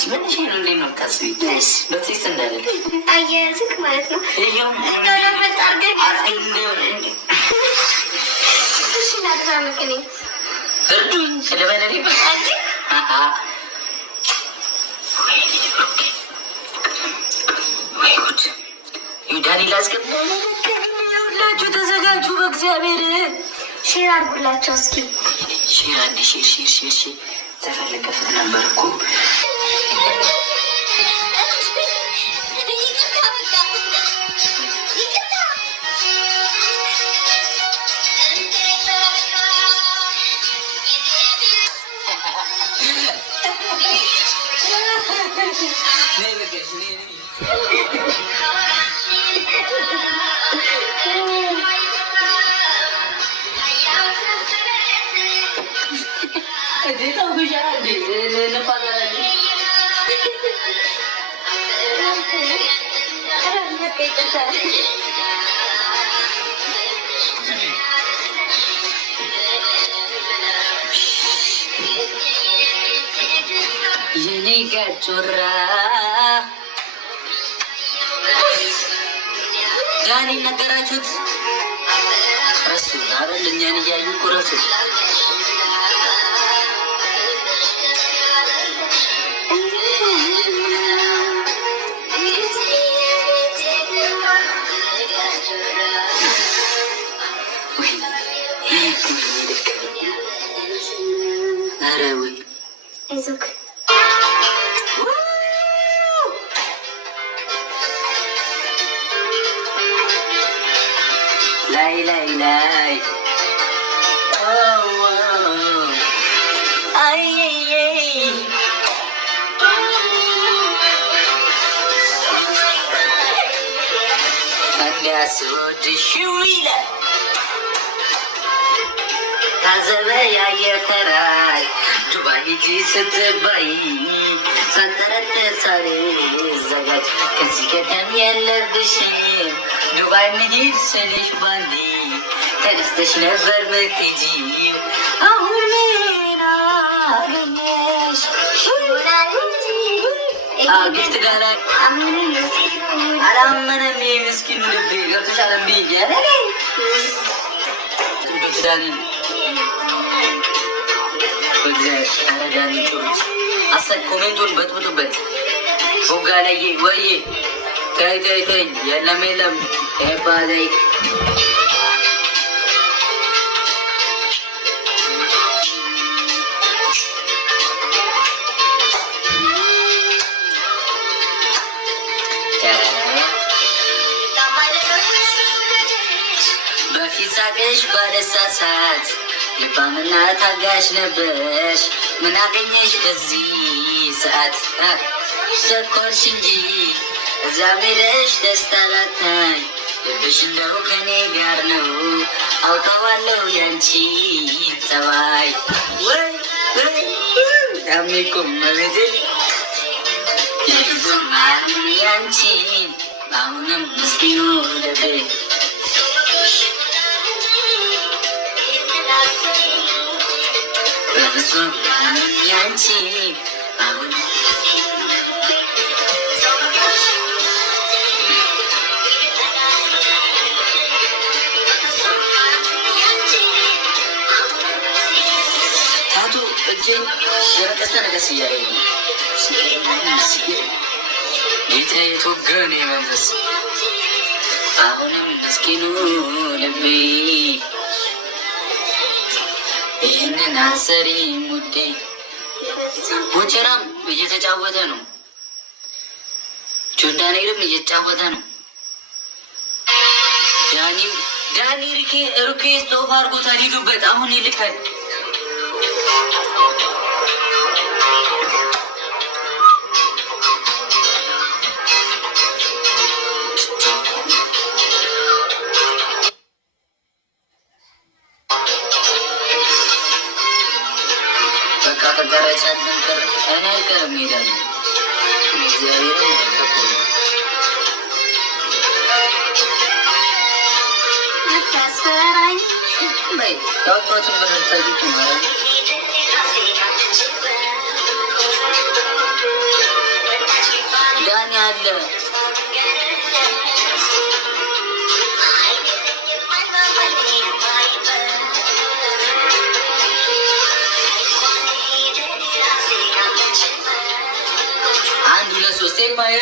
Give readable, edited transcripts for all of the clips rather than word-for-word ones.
አንቺ ምንሽ ነው? እንዴት ነው ታስቢ? በቴስት እንዳለ አያዝክ ማለት ነው። እርዱኝ ስለበለኔ ወይ ጉድ! ዳኒ ላስገባ ሁላችሁ ተዘጋጁ። በእግዚአብሔር ሼር አድርጉላቸው እስኪ። ሼር አንዴ ሼር ተፈለገበት ነበር እኮ የኔ ጋጮራ ዳኒ ነገራችሁት? ረሱ አይደል? እኛን እያዩ እኮ ረሱ። ኧረ ወይ አይዞክ ላይ እንዲያስወድሽ ይላል ታዘበ ያየፈራል ዱባይ ሂጂ ስትባይ ሳንጠረጥር ሳሬ ዘጋጅ ከዚህ ቀደም የለብሽም ዱባይ መሄድ ስልሽ ባንዴ ተነስተሽ ነበር ምትሄጂ አሁን ምን አገኘሽ? ግፍት ጋላ አላመነም ምስኪኑ ልቤ ገብቶሻል እምቢ እያለ ዳኒ ዳኒ ጩሩት አሰብ ኮሜንቱን በጥብጡበት ቡጋ ላይ ወይ ተይ የለም ባላይ በፊት ሳቅሽ ባለሳሳት ልባምና ታጋሽ ነበርሽ ምን አገኘሽ በዚህ ሰዓት ሸኮርሽ እንጂ እዛ ሜደሽ ደስታ ላታይ ልብሽ እንደው ከኔ ጋር ነው አውቀዋለሁ ያንቺ ጸባይ ወይ ያሚቁም መቤቴ የፍጹማን ያንቺን አሁንም ምስኪኑ ልቤ በፍጹማን ያንቺን አሁንም ወረቀት ነገስ እያለኝ ነው ጌታ የተወገነ መንፈስ አሁንም ምስኪኑ ልቤ ይህንን አሰሪ ሙዴ ቦቸራም እየተጫወተ ነው። ጆርዳኔልም እየተጫወተ ነው። ዳኒ ሪኬስት ኦፍ አድርጎታል። ሂዱበት አሁን ይልካል። አለ። አንድ ሁለት ሶስት ማየ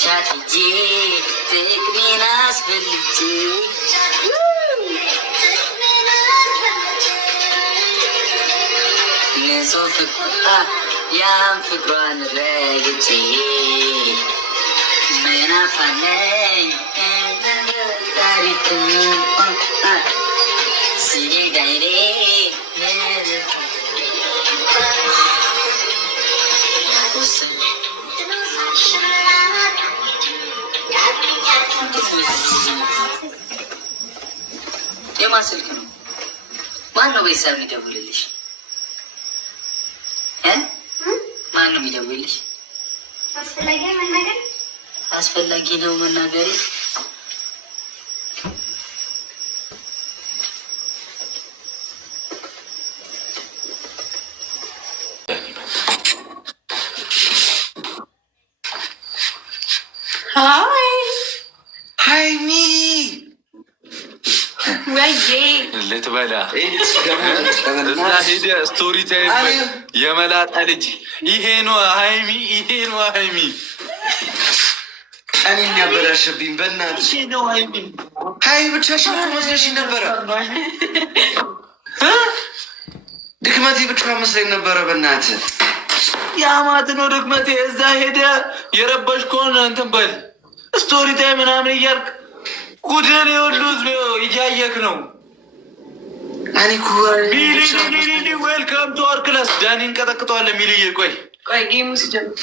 ቻትጄ ጥቅሜን አስፈልጬ ንጹህ ፍቅሯ ያም ፍቅሯን ረግጬ ምናፋለኝ ታሪክ ሲጋይሬ የማን ስልክ ነው? ማን ነው ቤተሰብ የሚደውልልሽ? ማን ነው የሚደውልልሽ? አስፈላጊ ነው መናገሬ። ሀይሚ ልትበላ እዛ ሄደ ስቶሪ ታይም የመላጣ ልጅ ይሄ ነው ሀይሚ፣ ይሄ ነው ሀይሚ። እኔ የሚያበላሽብኝ በእናትሽ ነው ሀይሚ። ሀይሚ ብቻሽን መስለሽኝ ነበረ። ድክመቴ ብቻ መስለኝ ነበረ። በእናትህ የአማት ነው ድክመቴ። እዛ ሄደ የረበሽ ከሆነ እንትን በል ስቶሪ ታይም ምናምን እያልክ ጉድን የወሉ ህዝብ እያየክ ነው። ዌልካም ቱ አወር ክላስ። ዳኒ እንቀጠቅጠዋለን። ሚልዬ ቆይ ጌሙ ሲጀምር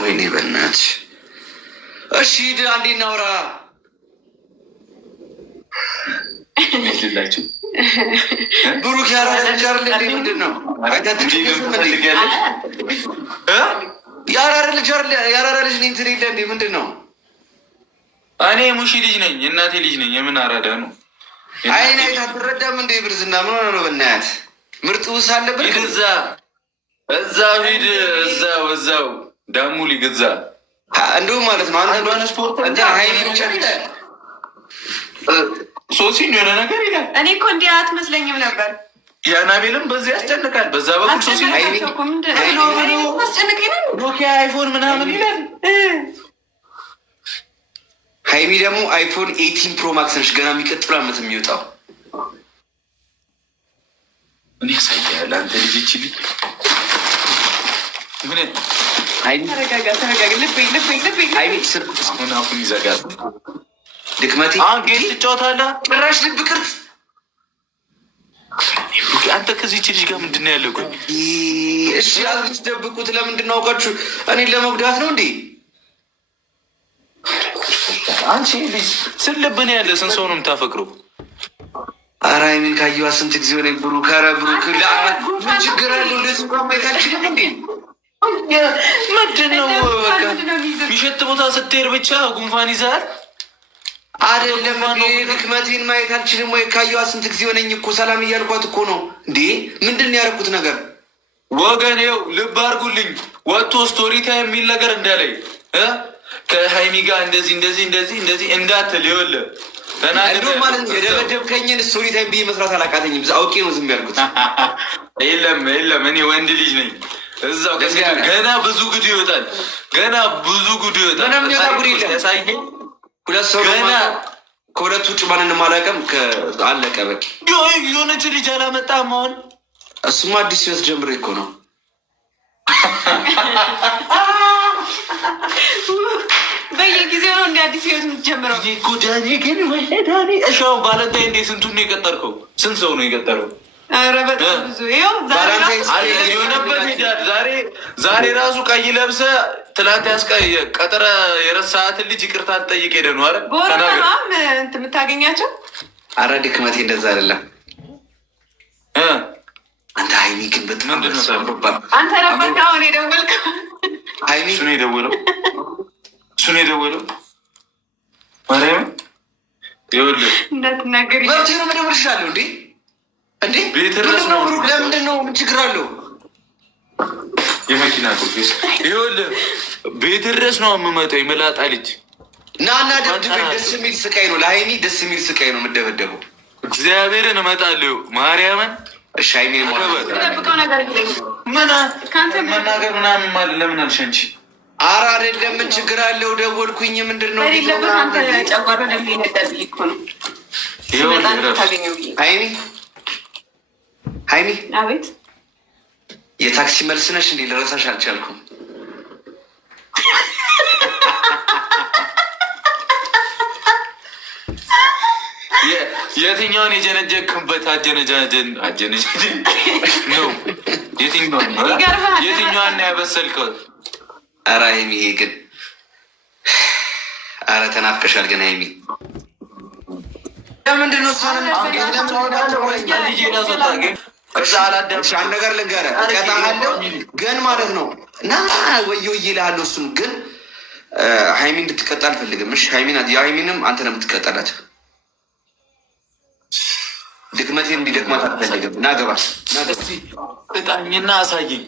ወይኔ በእናትሽ። እሺ ሂድ አንዴ እናውራ። ላችሁ ብሩክ ያራረጃር ምንድን ነው? ያራራ ልጅ እንትን የለ እንዴ? ምንድን ነው? እኔ ሙሺ ልጅ ነኝ፣ የእናቴ ልጅ ነኝ። የምን አራዳ ነው? አይን አይታ አትረዳም እንደ ብርዝና ምን ሆነ ነው? በእናት ምርጥ ውስ አለበት። ይግዛ እዛው ሂድ፣ እዛው ዳሙ ሊግዛ እንዲሁም ማለት ነው። አንተ ስፖርት ሀይሊ ብቻ ሶሲን የሆነ ነገር ይላል። እኔ እኮ እንዲህ አትመስለኝም ነበር። የአናቤልም በዚህ ያስጨንቃል። በዛ በኩል ሶሲ ኖኪያ አይፎን ምናምን ይላል። ሀይሚ ደግሞ አይፎን 18 ፕሮ ማክስ ነች። ገና የሚቀጥሉ አመት የሚወጣው እኔ ያሳያል። አንተ ልጅ ይችል አሁን ይዘጋል። ድክመቴ ጌት ትጫወታለህ። ጭራሽ ልብ ቅርጽ አንተ ከዚህች ልጅ ጋር ምንድን ነው ያለው? እሺ አትደብቁት። ለምንድን ነው አውቃችሁ እኔን ለመጉዳት ነው እንዴ? አንቺ ልጅ ስልብን ያለ ስንት ሰው ነው የምታፈቅረው? ኧረ ሀይሚን ካየዋ ስንት ጊዜ ሆነ። ብሩክ ኧረ ብሩክ ምን ችግር አለው? እንደዚህ እንኳን ማየት አልችልም እንዴ? ምንድን ነው በቃ የሚሸት ቦታ ስትሄድ ብቻ ጉንፋን ይዛል አይደለም። ድክመቴን ማየት አልችልም ወይ? ካየዋ ስንት ጊዜ ሆነኝ እኮ ሰላም እያልኳት እኮ ነው እንዴ። ምንድን ነው ያደረኩት ነገር? ወገኔው ልብ አድርጉልኝ። ወጥቶ ስቶሪ ታይም የሚል ነገር እንዳላይ ከሀይሚ ጋር እንደዚህ እንዳትል ይኸውልህ ማለት ነው። የደበደብከኝን ስቶሪ ታይም ብዬ መስራት አላቃተኝም። አውቄ ነው ዝም ያልኩት። የለም እኔ ወንድ ልጅ ነኝ። እዛው ገና ብዙ ጉድ ይወጣል። ያሳየኝ ሁለት ሰው ከሁለት ውጭ ማንንም አላውቅም። አለቀ በቃ። የሆነች ልጅ አላመጣም አሁን። እሱማ አዲስ ህይወት ጀምሬ እኮ ነው። በየጊዜው ነው እንደ አዲስ ህይወት የምትጀምረው እኮ ዳኒ። ግን ዳኒ እሻው ቫለንታይን እንዴ ስንቱን ነው የቀጠርከው? ስንት ሰው ነው የቀጠረው? ኧረ በጣም ብዙ። ይኸው የሆነበት ሄዳል። ዛሬ ራሱ ቀይ ለብሰ ትላንት ቀጠረ የረሳሃትን ልጅ ይቅርታ ትጠይቅ ሄደ ነው። አረ በወረቀማም እንትን የምታገኛቸው። አረ ድክመቴ እንደዛ አይደለም። አንተ ሀይሚ ግን በጣም አንተ ነበር አሁን የደወልከው። ሀይሚ እሱ ነው የደወለው። እሱ ነው የደወለው። ማርያም ይኸውልህ እንዳትናገሪ መብቴ ነው መደወል እችላለሁ እንዴ? እንዴ ቤት ድረስ ነው። ለምንድን ነው? ምን ችግር አለው? የመኪና ቁልፍ ይኸውልህ ቤት ድረስ ነው የምመጣው። የመላጣ ልጅ ናና ደብድበኝ። ደስ የሚል ስቃይ ነው ለሀይሚ፣ ደስ የሚል ስቃይ ነው የምደበደበው። እግዚአብሔርን እመጣለሁ ማርያምን። እሺ ሀይሚ ጠብቀው ነገር መናገር ምናምን ማለት ለምን አልሽ አንቺ? ኧረ አይደለም ምን ችግር አለው? ደወልኩኝ። ምንድን ነው ጨጓራ እንደሚነዳል እኮ ነው። ሀይሚ ሀይሚ አቤት የታክሲ መልስ ነሽ እንዴ? ልረሳሽ አልቻልኩም። የትኛውን የጀነጀክበት አጀነጃጀን ነው? የትኛዋን ነው ያበሰልከው? ኧረ ሀይሚ ይሄ ግን ኧረ ተናፍቀሻል ግን ሀይሚ ለምንድን ነው አንድ ነገር ልንገርህ፣ እቀጣሃለሁ ግን ማለት ነው እና ወዮ እይልሃለሁ። እሱም ግን ሀይሚ እንድትቀጣ አልፈልግም። እሺ የሀይሚንም አንተ ነው የምትቀጣላት። ድክመቴን እንዲደክማት አልፈልግም። ናገባ እጣኝና አሳየኝ።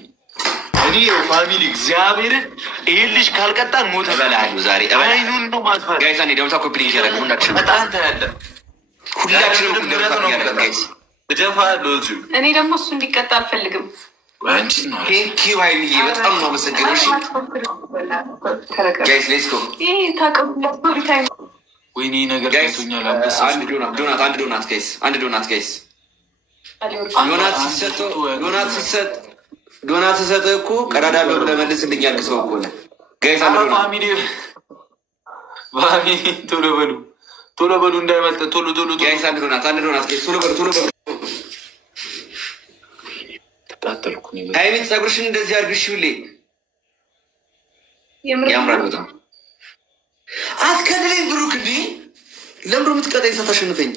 እኔ ፋሚሊ እግዚአብሔርን ይህን ልጅ ካልቀጣን ሞተ እበላለሁ ዛሬ። አይኑን ነው ማጥፋት። ጋይሳ ደብታ ኮፒ ያደረግ ሁላችን በጣም ታያለ። ሁላችንም ደብታ ያደረግ ጋይስ እደፋለሁ እዚሁ። እኔ ደግሞ እሱ እንዲቀጣ አልፈልግም። ቴንኪው ሀይሚዬ በጣም ነው አመሰግነው። እሺ ጋይስ ሌትስ ጎ። ይሄ ታውቀው ወይኔ ነገር ቶኛል። አንድ ዶናት ጋይስ፣ አንድ ዶናት ጋይስ። ዶናት ሲሰጥ እኮ ቀዳዳ ብለህ መልስልኝ ያልክ ሰው እኮ ነህ ጋይስ። አንድ ዶናት ፋሚሊ ቶሎ በሉ እንዳይመልጥ ቶሎ ጋይስ። አንድ ዶናት ጋይስ፣ ቶሎ በሉ። ተቃጠልኩ። ሀይሚ ፀጉርሽን እንደዚህ አድርግሽ ሁሌ ያምራል በጣም። አትከልለኝ ብሩክ። እንዲ ለምዶ የምትቀጣኝ ሳታሸንፈኝ?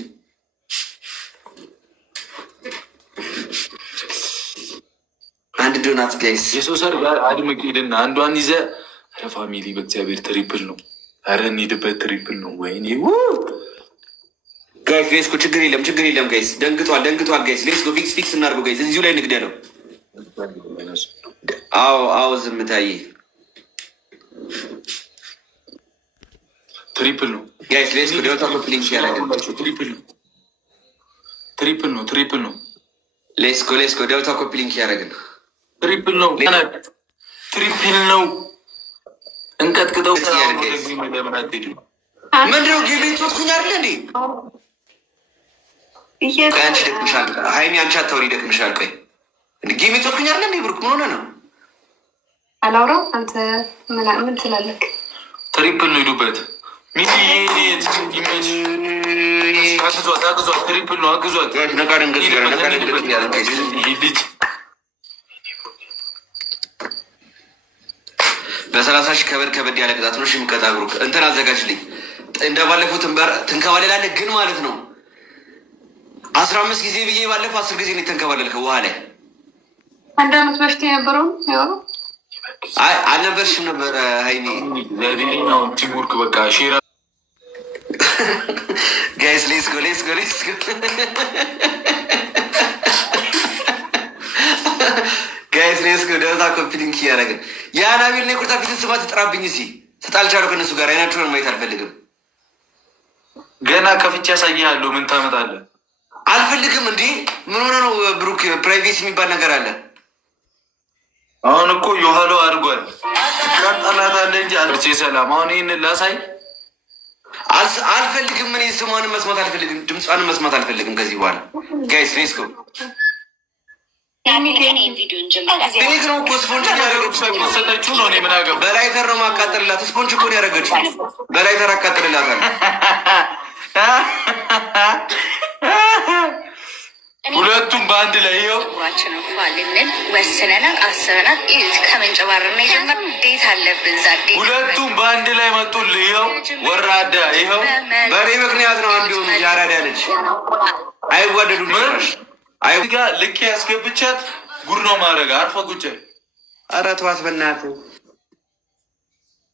አንድ ዶናት ጋይስ። የሰው ሰርግ አድምቅ ሄድና አንዷን ይዘ ኧረ ፋሚሊ በእግዚአብሔር ትሪፕል ነው። ኧረ እንሂድበት ትሪፕል ነው። ወይኔ ጋይስ ሌስኮ። ችግር የለም ጋይስ። ደንግጧል ጋይስ። ሌስኮ ፊክስ እናድርገው ጋይስ። እዚሁ ላይ ንግደለው። አዎ ዝምታዬ ትሪፕል ነው ጋይስ። ሌስኮ ደውታ ኮፕሊንግ ያደረገ ትሪፕል ነው። ሌስኮ ደውታ ኮፕሊንግ ያደረግን ትሪፕል ነው። እንቀጥቅጠው። ምንድነው ጌሜ ጾትኩኝ አይደለ እንዴ? አንቺ ደክምሻል ሀይሚ፣ አንቺ አታውሪ ደክምሻል። ቆይ ጌሜ ጾትኩኝ አይደለ እንዴ? ብሩክ ምን ሆነ ነው? አላውራም። አንተ ምን ትላለህ? ትሪፕል ነው። ሂዱበት አግዟት። ትሪፕል ነው። አግዟት። በ30 ሺህ ከበድ ያለ ቅጣት ነው የሚቀጣ። ብሩክ እንትን አዘጋጅልኝ። እንደባለፈው ትንከባለላለህ ግን ማለት ነው 15 ጊዜ ብዬ ባለፈው 10 ጊዜ ነው የተንከባለልከው ውሃ ላይ። 1 ዓመት በፊት የነበረው አልነበርሽም ነበረ ሀይሚ። ቲምወርክ በቃ ሼራ ጋይስ ሌትስ ጎ ጋይስ ሌትስ ጎ። ደረታ ኮምፒሊንግ እያደረግን የአናቢል ቁርጣ ፊትን ስማ ትጥራብኝ ሲ ተጣልቻለሁ ከእነሱ ጋር አይናቸውን ማየት አልፈልግም። ገና ከፍቼ ያሳይሃለሁ። ምን ታመጣለህ? አልፈልግም። እንዲህ ምን ሆነ ነው ብሩክ? ፕራይቬሲ የሚባል ነገር አለ። አሁን እኮ የኋላው አድርጓል። ትቃጠላታለህ እንጂ አልቼ ሰላም። አሁን ይህንን ላሳይ አልፈልግም። እኔ ስሟንም መስማት አልፈልግም፣ ድምጿንም መስማት አልፈልግም ከዚህ በኋላ ጋይስ ሌትስ ጎ። ቴክ ነው እኮ ስፖንጅ ሰጠችው ነው። እኔ ምን አገባኝ? በላይተር ነው ማቃጠልላት። ስፖንጅ እኮ ነው ያደረገችው። በላይተር አቃጥልላታል። ሁለቱም በአንድ ላይ ይኸው ልንል ወስነናል፣ አስበናል። ከመንጨባረር የጀመር እንዴት አለብን ዛዴ። ሁለቱም በአንድ ላይ መጡልህ። ይኸው ወራዳ፣ ይኸው በእኔ ምክንያት ነው። አንዱም ያራዳ ነች። አይዋደዱም። ጋ ልኬ ያስገብቻት ጉድ ነው ማድረግ። አርፈ ቁጭ። ኧረ ተዋት በእናትህ።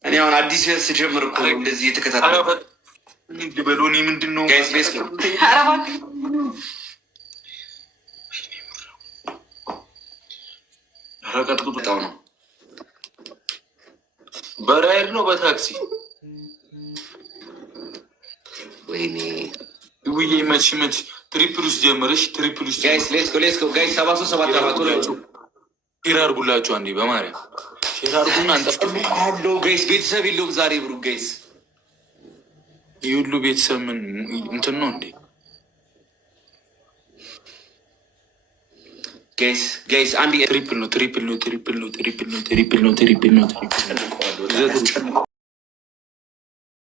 እኔ አሁን አዲስ ቤት ስጀምር እኮ እንደዚህ የተከታተለ በሎኒ ምንድን ነው ጋይስ ቤስ ነው ረቀጥቁጣው ነው በራይድ ነው በታክሲ ወይኔ ውዬ መች ትሪፕል ውስጥ ጀመረሽ ትሪፕል ውስጥ ጋይስ ሌትስ ጎ ጋይስ 7 ሼር አድርጉላችሁ አንዴ በማርያም ሼር አድርጉና አንጠፋ ጋይስ ቤተሰብ የለውም ዛሬ ብሩ ጋይስ ይህ ሁሉ ቤተሰብ ምን እንትን ነው እንዴ ጋይስ አንድ ትሪፕል ነው